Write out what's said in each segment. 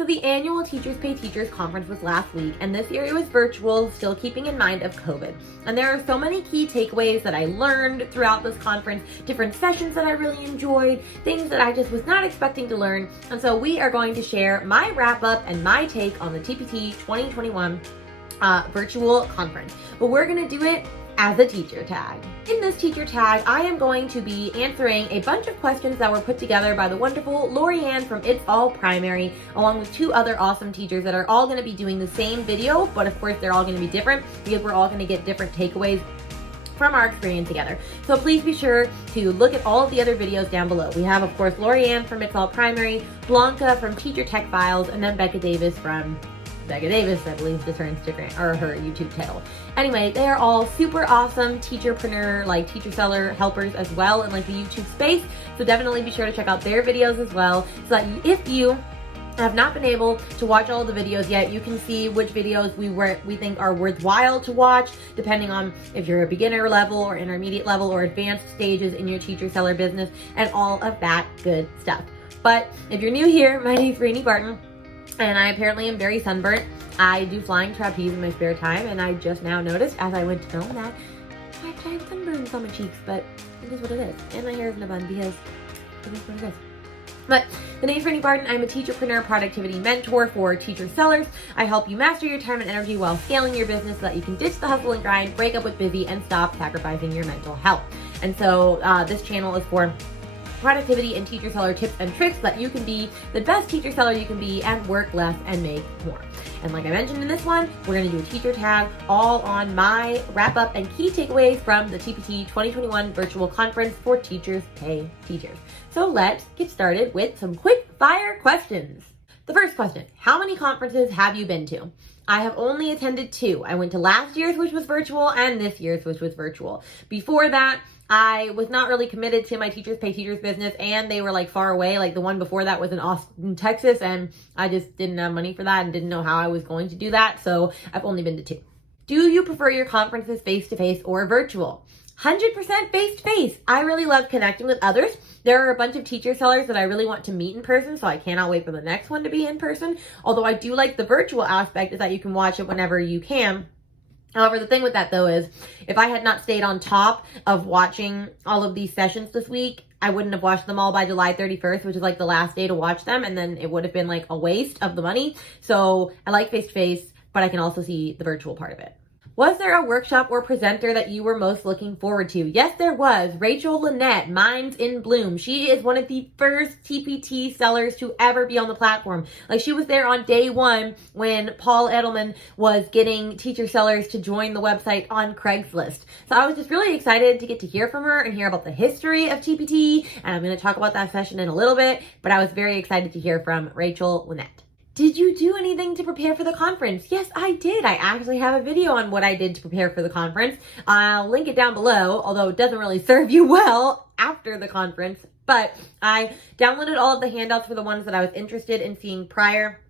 So the annual Teachers Pay Teachers conference was last week, and this year it was virtual, still keeping in mind of COVID. And there are so many key takeaways that I learned throughout this conference, different sessions that I really enjoyed, things that I just was not expecting to learn. And so we are going to share my wrap up and my take on the TPT 2021 virtual conference. But we're gonna do it as a teacher tag. In this teacher tag, I am going to be answering a bunch of questions that were put together by the wonderful Lorianne from It's All Primary, along with two other awesome teachers that are all going to be doing the same video, but of course they're all going to be different because we're all going to get different takeaways from our experience together. So please be sure to look at all of the other videos down below. We have, of course, Lorianne from It's All Primary, Blanca from Teacher Tech Files, and then Becca Davis, I believe is her Instagram or her YouTube title. Anyway, they are all super awesome teacherpreneur, like teacher seller helpers as well in like the YouTube space. So definitely be sure to check out their videos as well. So that if you have not been able to watch all the videos yet, you can see which videos we think are worthwhile to watch, depending on if you're a beginner level or intermediate level or advanced stages in your teacher seller business and all of that good stuff. But if you're new here, my name's Rainey Barton, and I apparently am very sunburnt. I do flying trapeze in my spare time, and I just now noticed as I went to film that I have giant sunburns on my cheeks, but it is what it is. And my hair is in a bun because it is what it is. But the name's Rainey Barton. I'm a teacherpreneur productivity mentor for teacher sellers. I help you master your time and energy while scaling your business so that you can ditch the hustle and grind, break up with busy, and stop sacrificing your mental health. And so this channel is for productivity and teacher seller tips and tricks so that you can be the best teacher seller you can be and work less and make more. And like I mentioned in this one, we're going to do a teacher tag all on my wrap up and key takeaways from the TPT 2021 virtual conference for Teachers Pay Teachers. So let's get started with some quick fire questions. The first question, how many conferences have you been to? I have only attended 2. I went to last year's, which was virtual, and this year's, which was virtual. Before that, I was not really committed to my Teachers Pay Teachers business, and they were like far away. Like the one before that was in Austin, Texas, and I just didn't have money for that and didn't know how I was going to do that. So I've only been to 2. Do you prefer your conferences face-to-face or virtual? 100% face-to-face. I really love connecting with others. There are a bunch of teacher sellers that I really want to meet in person, so I cannot wait for the next one to be in person. Although I do like the virtual aspect is that you can watch it whenever you can. However, the thing with that though is if I had not stayed on top of watching all of these sessions this week, I wouldn't have watched them all by July 31st, which is like the last day to watch them. And then it would have been like a waste of the money. So I like face-to-face, but I can also see the virtual part of it. Was there a workshop or presenter that you were most looking forward to? Yes, there was. Rachel Lynette, Minds in Bloom. She is one of the first TPT sellers to ever be on the platform. Like she was there on day 1 when Paul Edelman was getting teacher sellers to join the website on Craigslist. So I was just really excited to get to hear from her and hear about the history of TPT. And I'm going to talk about that session in a little bit, but I was very excited to hear from Rachel Lynette. Did you do anything to prepare for the conference? Yes, I did. I actually have a video on what I did to prepare for the conference. I'll link it down below, although it doesn't really serve you well after the conference. But I downloaded all of the handouts for the ones that I was interested in seeing prior.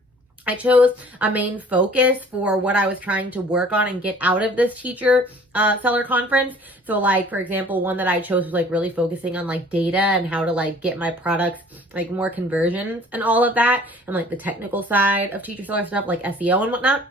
I chose a main focus for what I was trying to work on and get out of this teacher seller conference. So like, for example, one that I chose was like really focusing on like data and how to like get my products like more conversions and all of that. And like the technical side of teacher seller stuff like SEO and whatnot.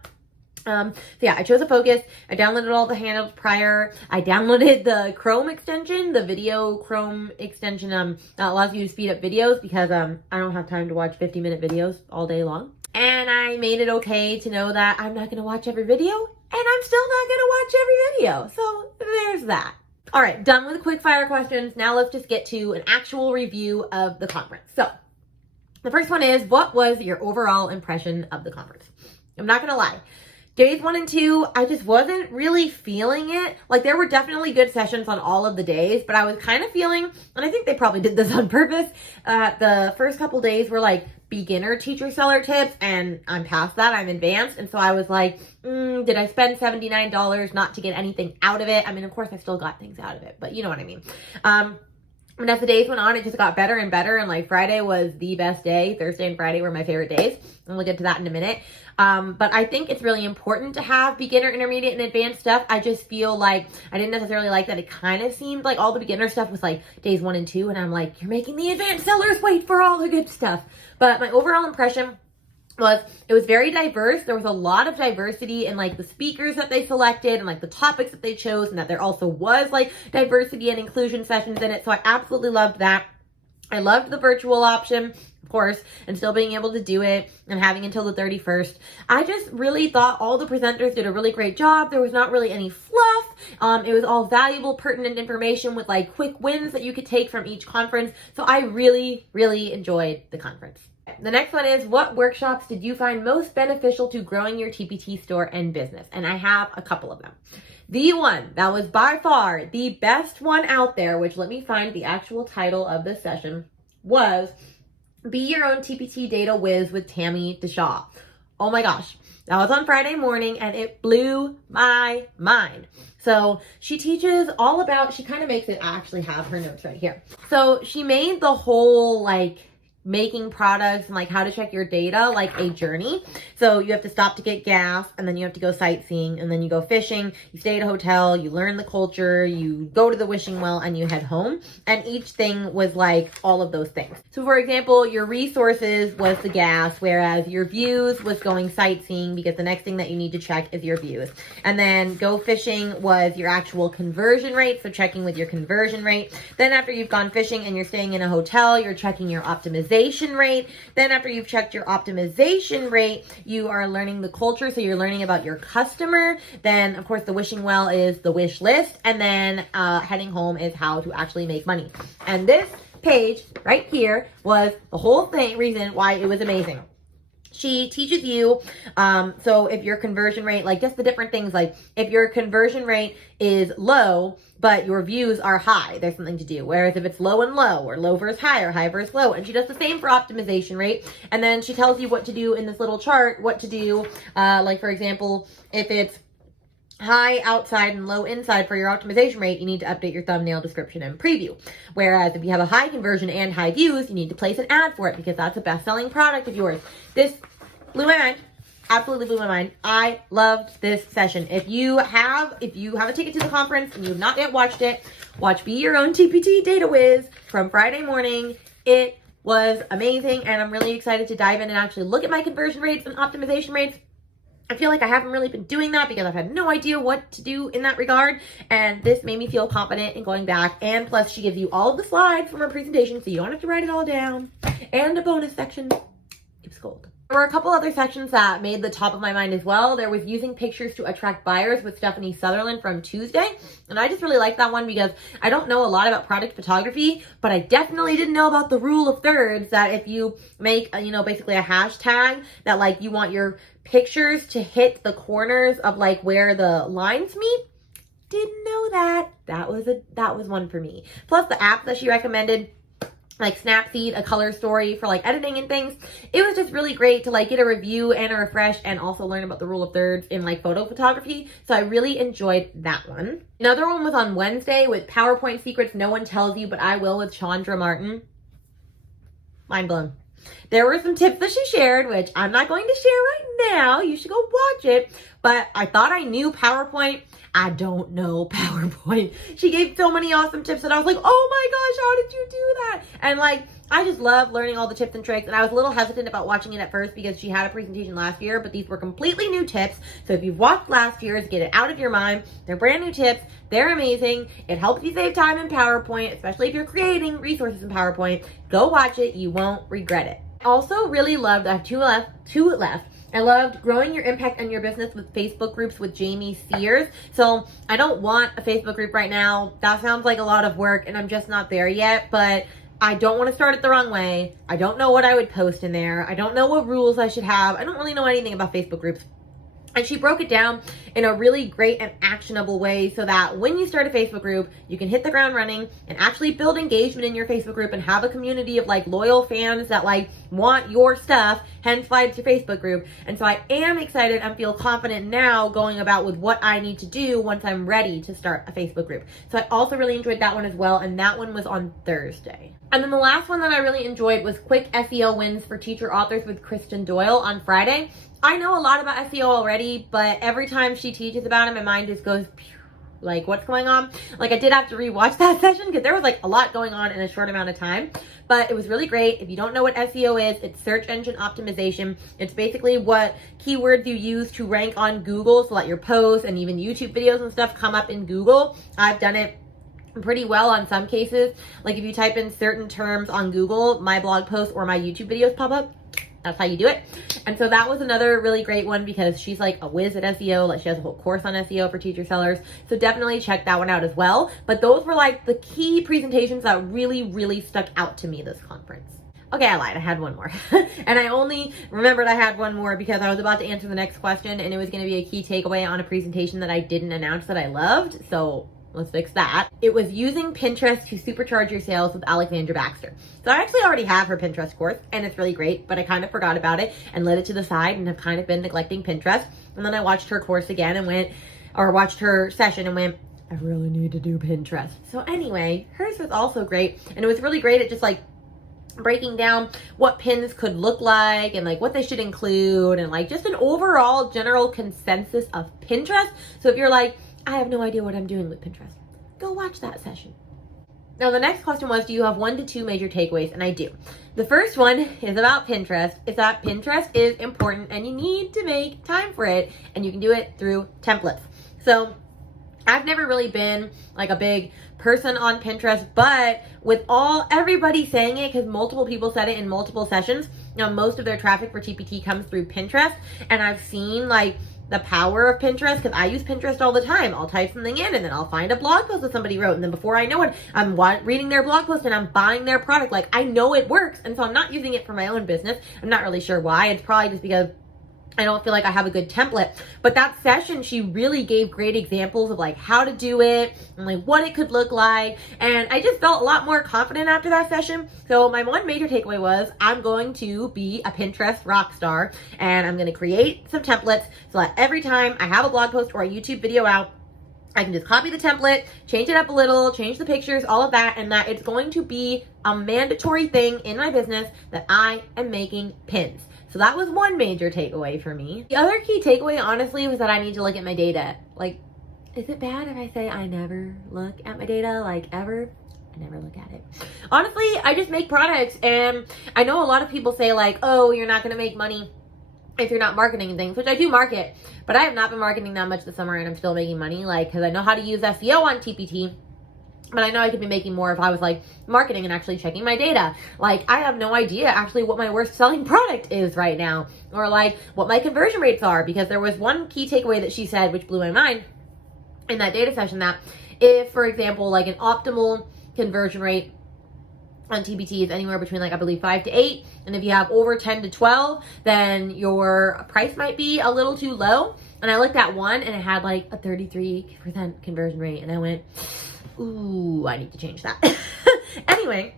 So yeah, I chose a focus. I downloaded all the handouts prior. I downloaded the Chrome extension, the video Chrome extension that allows you to speed up videos because I don't have time to watch 50-minute videos all day long. And I made it okay to know that I'm not going to watch every video, and I'm still not going to watch every video. So there's that. All right, done with the quick fire questions. Now let's just get to an actual review of the conference. So the first one is, what was your overall impression of the conference? I'm not going to lie. Days 1 and 2, I just wasn't really feeling it. Like there were definitely good sessions on all of the days, but I was kind of feeling, and I think they probably did this on purpose, the first couple days were like beginner teacher seller tips, and I'm past that, I'm advanced. And so I was like, did I spend $79 not to get anything out of it? I mean, of course I still got things out of it, but you know what I mean. And as the days went on, it just got better and better. And like Friday was the best day. Thursday and Friday were my favorite days. And we'll get to that in a minute. But I think it's really important to have beginner, intermediate, and advanced stuff. I just feel like I didn't necessarily like that. It kind of seemed like all the beginner stuff was like days 1 and 2. And I'm like, you're making the advanced sellers wait for all the good stuff. But my overall impression was it was very diverse. There was a lot of diversity in like the speakers that they selected and like the topics that they chose, and that there also was like diversity and inclusion sessions in it. So I absolutely loved that. I loved the virtual option, of course, and still being able to do it and having until the 31st. I just really thought all the presenters did a really great job. There was not really any fluff. It was all valuable, pertinent information with like quick wins that you could take from each conference. So I really, really enjoyed the conference. The next one is, what workshops did you find most beneficial to growing your TPT store and business? And I have a couple of them. The one that was by far the best one out there, which let me find the actual title of this session, was Be Your Own TPT Data Whiz with Tammy DeShaw. Oh my gosh. That was on Friday morning and it blew my mind. So she teaches all about, she kind of makes it, I actually have her notes right here. So she made the whole like making products and like how to check your data like a journey. So you have to stop to get gas, and then you have to go sightseeing, and then you go fishing, you stay at a hotel, you learn the culture, you go to the wishing well, and you head home. And each thing was like all of those things. So for example, your resources was the gas, whereas your views was going sightseeing, because the next thing that you need to check is your views. And then go fishing was your actual conversion rate, so checking with your conversion rate. Then after you've gone fishing and you're staying in a hotel, you're checking your optimization rate. Then after you've checked your optimization rate, you are learning the culture, so you're learning about your customer. Then of course the wishing well is the wish list, and then heading home is how to actually make money. And this page right here was the whole thing, reason why it was amazing. She teaches you, so if your conversion rate, like just the different things, like if your conversion rate is low, but your views are high, there's something to do. Whereas if it's low and low, or low versus high, or high versus low, and she does the same for optimization rate. And then she tells you what to do in this little chart, what to do, like for example, if it's high outside and low inside for your optimization rate, you need to update your thumbnail, description, and preview. Whereas if you have a high conversion and high views, you need to place an ad for it, because that's a best-selling product of yours. This blew my mind. Absolutely blew my mind. I loved this session. If you have a ticket to the conference and you've not yet watched it, watch Be Your Own TPT Data Whiz from Friday morning. It was amazing, and I'm really excited to dive in and actually look at my conversion rates and optimization rates. I feel like I haven't really been doing that because I've had no idea what to do in that regard. And this made me feel confident in going back. And plus she gives you all of the slides from her presentation, so you don't have to write it all down. And a bonus section. It was gold. There were a couple other sections that made the top of my mind as well. There was using pictures to attract buyers with Stephanie Sutherland from Tuesday. And I just really liked that one because I don't know a lot about product photography, but I definitely didn't know about the rule of thirds, that if you make, basically a hashtag that like you want your pictures to hit the corners of like where the lines meet. Didn't know that. That was one for me. Plus the app that she recommended, like Snapseed, a color story for like editing and things. It was just really great to like get a review and a refresh, and also learn about the rule of thirds in like photo photography. So I really enjoyed that one. Another one was on Wednesday with PowerPoint Secrets No One Tells You But I Will with Chandra Martin. Mind blown. There were some tips that she shared, which I'm not going to share right now. You should go watch it. But I thought I knew PowerPoint. I don't know PowerPoint. She gave so many awesome tips that I was like, oh my gosh, how did you do that? And like, I just love learning all the tips and tricks. And I was a little hesitant about watching it at first because she had a presentation last year, but these were completely new tips. So if you've watched last year's, get it out of your mind. They're brand new tips. They're amazing. It helps you save time in PowerPoint, especially if you're creating resources in PowerPoint. Go watch it. You won't regret it. I also really loved, I have two left. I loved growing your impact and your business with Facebook groups with Jamie Sears. So I don't want a Facebook group right now. That sounds like a lot of work and I'm just not there yet, but I don't want to start it the wrong way. I don't know what I would post in there. I don't know what rules I should have. I don't really know anything about Facebook groups. And she broke it down in a really great and actionable way so that when you start a Facebook group, you can hit the ground running and actually build engagement in your Facebook group and have a community of like loyal fans that like want your stuff, hence why it's your Facebook group. And so I am excited and feel confident now going about with what I need to do once I'm ready to start a Facebook group. So I also really enjoyed that one as well. And that one was on Thursday. And then the last one that I really enjoyed was quick SEO wins for teacher authors with Kristen Doyle on Friday. I know a lot about SEO already, but every time she teaches about it, my mind just goes, pew, like what's going on. Like I did have to rewatch that session because there was like a lot going on in a short amount of time, but it was really great. If you don't know what SEO is, it's search engine optimization. It's basically what keywords you use to rank on Google so that your posts and even YouTube videos and stuff come up in Google. I've done it pretty well on some cases. Like if you type in certain terms on Google, my blog posts or my YouTube videos pop up. That's how you do it. And so that was another really great one because she's like a whiz at SEO. Like she has a whole course on SEO for teacher sellers. So definitely check that one out as well. But those were like the key presentations that really, really stuck out to me this conference. Okay, I lied. I had one more. And I only remembered I had one more because I was about to answer the next question and it was going to be a key takeaway on a presentation that I didn't announce that I loved. So let's fix that. It was using Pinterest to supercharge your sales with Alexandra Baxter. So I actually already have her Pinterest course and it's really great, but I kind of forgot about it and let it to the side and have kind of been neglecting Pinterest. And then I watched her course again and watched her session and went, I really need to do Pinterest. So anyway, hers was also great. And it was really great at just like breaking down what pins could look like and like what they should include and like just an overall general consensus of Pinterest. So if you're like, I have no idea what I'm doing with Pinterest, go watch that session. Now the next question was, do you have 1 to 2 major takeaways? And I do. The first one is about Pinterest. Is that Pinterest is important and you need to make time for it, and you can do it through templates. So I've never really been like a big person on Pinterest, but with everybody saying it, because multiple people said it in multiple sessions, most of their traffic for TPT comes through Pinterest. And I've seen like the power of Pinterest because I use Pinterest all the time. I'll type something in and then I'll find a blog post that somebody wrote. And then before I know it, I'm reading their blog post and I'm buying their product. Like I know it works. And so I'm not using it for my own business. I'm not really sure why. It's probably just because I don't feel like I have a good template. But that session, she really gave great examples of like how to do it and like what it could look like. And I just felt a lot more confident after that session. So my one major takeaway was I'm going to be a Pinterest rock star and I'm going to create some templates so that every time I have a blog post or a YouTube video out, I can just copy the template, change it up a little, change the pictures, all of that, and that it's going to be a mandatory thing in my business that I am making pins. So that was one major takeaway for me. The other key takeaway, honestly, was that I need to look at my data. Like, is it bad if I say I never look at my data, like ever? I never look at it. Honestly, I just make products, and I know a lot of people say like, oh, you're not gonna make money if you're not marketing and things, which I do market, but I have not been marketing that much this summer and I'm still making money, like, because I know how to use SEO on TPT. But I know I could be making more if I was like marketing and actually checking my data. Like I have no idea actually what my worst selling product is right now, or like what my conversion rates are, because there was one key takeaway that she said, which blew my mind in that data session, that if, for example, like an optimal conversion rate on TPT is anywhere between like, I believe 5 to 8. And if you have over 10 to 12, then your price might be a little too low. And I looked at one and it had like a 33% conversion rate. And I went, ooh, I need to change that. Anyway,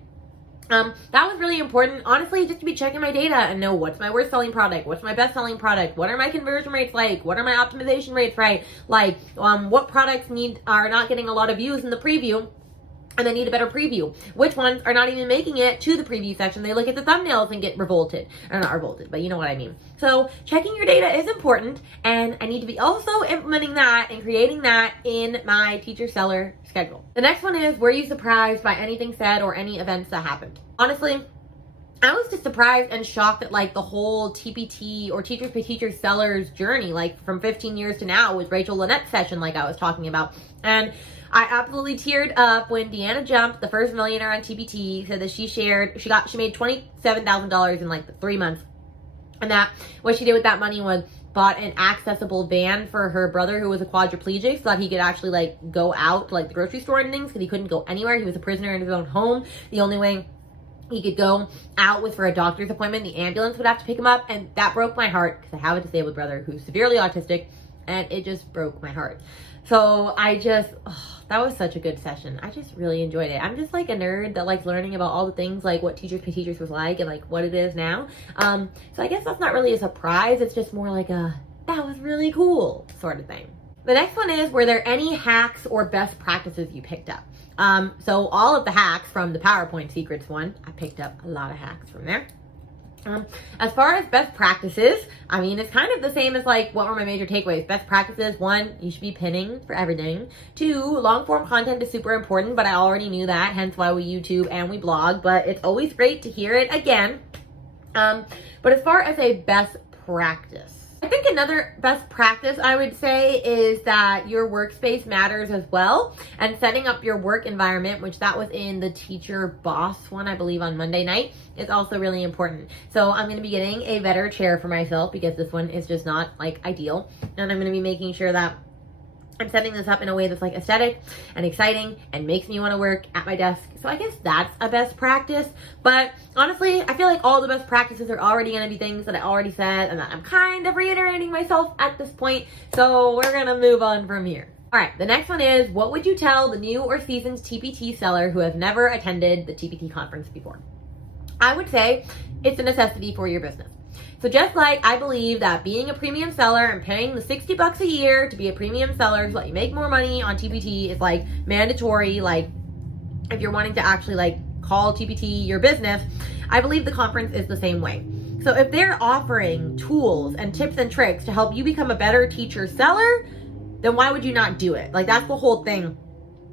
that was really important, honestly, just to be checking my data and know what's my worst selling product, what's my best selling product, what are my conversion rates like, what are my optimization rates, right? Like, what products are not getting a lot of views in the preview and they need a better preview. Which ones are not even making it to the preview section? They look at the thumbnails and get revolted. Or not revolted, but you know what I mean. So checking your data is important, and I need to be also implementing that and creating that in my teacher seller schedule. The next one is, were you surprised by anything said or any events that happened? Honestly, I was just surprised and shocked at like the whole TPT or Teachers Pay Teacher Sellers journey, like from 15 years to now with Rachel Lynette's session like I was talking about. And I absolutely teared up when Deanna Jump, the first millionaire on TPT, said that she made $27,000 in like 3 months. And that what she did with that money was bought an accessible van for her brother who was a quadriplegic so that he could actually like go out to like the grocery store and things, because he couldn't go anywhere. He was a prisoner in his own home. The only way he could go out was for a doctor's appointment. The ambulance would have to pick him up, and that broke my heart because I have a disabled brother who's severely autistic, and it just broke my heart. So that was such a good session. I just really enjoyed it. I'm just like a nerd that likes learning about all the things, like what Teachers Pay Teachers was like and like what it is now. So I guess that's not really a surprise. It's just more like that was really cool sort of thing. The next one is, were there any hacks or best practices you picked up? So all of the hacks from the PowerPoint Secrets one, I picked up a lot of hacks from there. As far as best practices, I mean, it's kind of the same as like, what were my major takeaways? Best practices, 1, you should be pinning for everything. 2, long form content is super important, but I already knew that, hence why we YouTube and we blog, but it's always great to hear it again. But as far as a best practice, I think another best practice I would say is that your workspace matters as well, and setting up your work environment, which that was in the Teacher Boss one, I believe, on Monday night, is also really important. So I'm going to be getting a better chair for myself because this one is just not like ideal, and I'm going to be making sure that I'm setting this up in a way that's like aesthetic and exciting and makes me want to work at my desk. So I guess that's a best practice. But honestly, I feel like all the best practices are already going to be things that I already said and that I'm kind of reiterating myself at this point. So we're going to move on from here. All right, the next one is, what would you tell the new or seasoned TPT seller who has never attended the TPT conference before? I would say it's a necessity for your business. So just like I believe that being a premium seller and paying the $60 a year to be a premium seller to let you make more money on TPT is like mandatory, like if you're wanting to actually like call TPT your business, I believe the conference is the same way. So if they're offering tools and tips and tricks to help you become a better teacher seller, then why would you not do it? Like, that's the whole thing.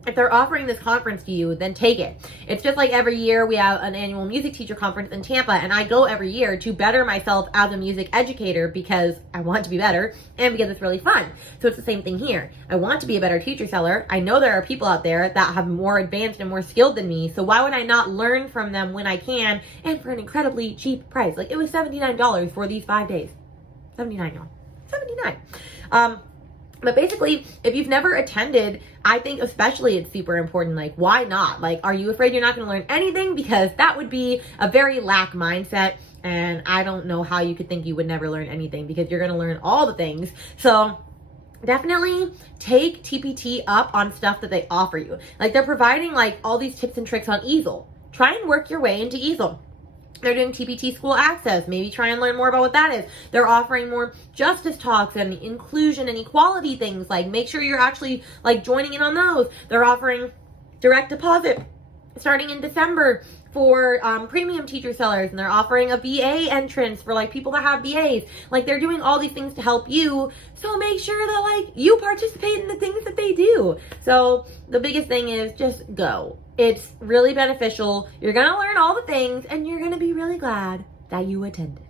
If they're offering this conference to you, then take it. It's just like every year we have an annual music teacher conference in Tampa, and I go every year to better myself as a music educator because I want to be better and because it's really fun. So it's the same thing here. I want to be a better teacher seller. I know there are people out there that have more advanced and more skilled than me, so why would I not learn from them when I can and for an incredibly cheap price? Like, it was $79 for these 5 days. $79, y'all. $79. But basically, if you've never attended, I think especially it's super important. Like, why not? Like, are you afraid you're not going to learn anything? Because that would be a very lack mindset. And I don't know how you could think you would never learn anything, because you're going to learn all the things. So definitely take TPT up on stuff that they offer you. Like, they're providing like all these tips and tricks on Easel. Try and work your way into Easel. They're doing TPT School Access. Maybe try and learn more about what that is. They're offering more justice talks and inclusion and equality things. Like, make sure you're actually like joining in on those. They're offering direct deposit starting in December for premium teacher sellers, and they're offering a VA entrance for like people that have VAs. Like, they're doing all these things to help you. So make sure that like you participate in the things that they do. So the biggest thing is just go. It's really beneficial. You're going to learn all the things, and you're going to be really glad that you attended.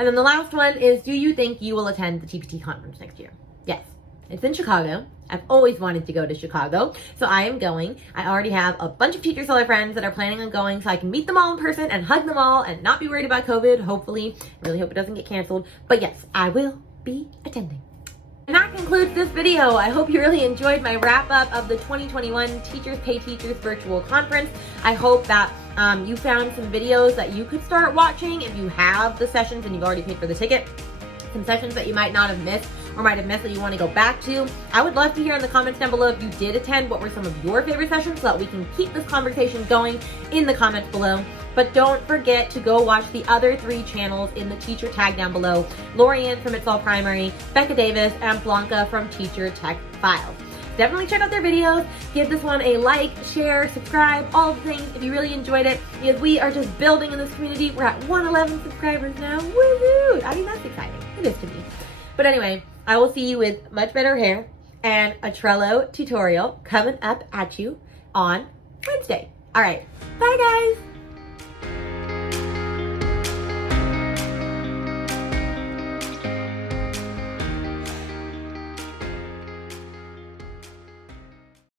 And then the last one is, do you think you will attend the TPT conference next year? Yes. It's in Chicago. I've always wanted to go to Chicago, so I am going. I already have a bunch of teacher seller friends that are planning on going, so I can meet them all in person and hug them all and not be worried about COVID, hopefully. I really hope it doesn't get canceled. But yes, I will be attending. And that concludes this video. I hope you really enjoyed my wrap up of the 2021 Teachers Pay Teachers virtual conference. I hope that you found some videos that you could start watching if you have the sessions and you've already paid for the ticket. Some sessions that you might not have missed or might have missed that you want to go back to. I would love to hear in the comments down below if you did attend, what were some of your favorite sessions, so that we can keep this conversation going in the comments below. But don't forget to go watch the other 3 channels in the teacher tag down below. Lorianne from It's All Primary, Becca Davis, and Blanca from Teacher Tech Files. Definitely check out their videos. Give this one a like, share, subscribe, all the things if you really enjoyed it, because we are just building in this community. We're at 111 subscribers now. Woohoo! I mean, that's exciting. It is to me. But anyway, I will see you with much better hair and a Trello tutorial coming up at you on Wednesday. All right. Bye, guys.